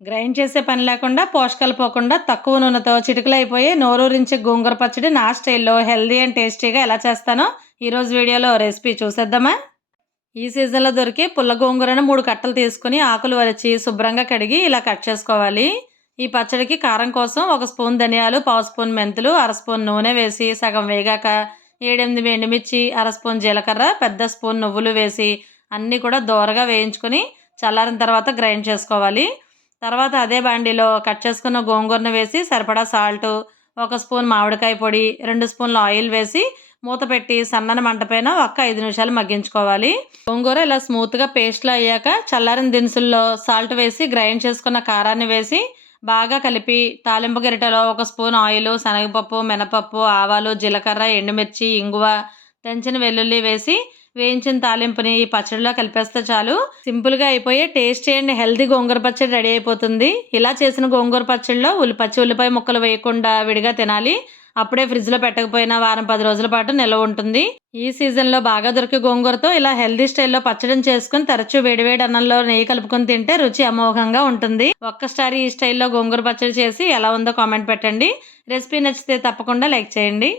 Grind చేసే పని లేకుండా, పోషకాలు పోకుండా, తక్కువ నూనెతో చిటికలో అయిపోయే నోరూరించే గోంగూర పచ్చడి నా స్టైల్‌లో హెల్తీ అండ్ టేస్టీగా ఎలా చేస్తానో ఈరోజు వీడియోలో రెసిపీ చూసేద్దామా? ఈ సీజన్‌లో దొరికే పుల్ల గోంగూరను 3 కట్టలు తీసుకొని ఆకులు వలిచి శుభ్రంగా కడిగి ఇలా కట్ చేసుకోవాలి. ఈ పచ్చడికి కారం కోసం 1 స్పూన్ ధనియాలు, పావు స్పూన్ మెంతులు, అర స్పూన్ నూనె వేసి సగం వేగాక 7, 8 ఎండుమిర్చి, అర స్పూన్ జీలకర్ర, పెద్ద స్పూన్ నువ్వులు వేసి అన్నీ కూడా దోరగా వేయించుకొని చల్లారిన తర్వాత గ్రైండ్ చేసుకోవాలి. తర్వాత అదే బాండీలో కట్ చేసుకున్న గోంగూరను వేసి సరిపడా సాల్టు, 1 స్పూన్ మామిడికాయ పొడి, 2 స్పూన్ల ఆయిల్ వేసి మూత పెట్టి సన్నని మంట పైన 5 నిమిషాలు మగ్గించుకోవాలి. గోంగూర ఇలా స్మూత్గా పేస్ట్లో అయ్యాక చల్లారిన దినుసుల్లో సాల్ట్ వేసి గ్రైండ్ చేసుకున్న కారాన్ని వేసి బాగా కలిపి తాలింపు గరిటెలో 1 స్పూన్ ఆయిల్, శనగపప్పు, మినపప్పు, ఆవాలు, జీలకర్ర, ఎండుమిర్చి, ఇంగువ, దంచిన వెల్లుల్లి వేసి వేయించిన తాలింపుని ఈ పచ్చడిలో కలిపేస్తే చాలు. సింపుల్గా అయిపోయే టేస్టీ అండ్ హెల్తీ గోంగూర పచ్చడి రెడీ అయిపోతుంది. ఇలా చేసిన గోంగూర పచ్చడిలో పచ్చి ఉల్లిపాయ ముక్కలు వేయకుండా విడిగా తినాలి. అప్పుడే ఫ్రిడ్జ్లో పెట్టకపోయినా వారం 10 రోజుల పాటు నిల్వ ఉంటుంది. ఈ సీజన్లో బాగా దొరికే గోంగూరతో ఇలా హెల్తీ స్టైల్లో పచ్చడిని చేసుకుని తరచూ వేడివేడి అన్నంలో నెయ్యి కలుపుకొని తింటే రుచి అమోఘంగా ఉంటుంది. ఒక్కసారి ఈ స్టైల్లో గోంగూర పచ్చడి చేసి ఎలా ఉందో కామెంట్ పెట్టండి. రెసిపీ నచ్చితే తప్పకుండా లైక్ చేయండి.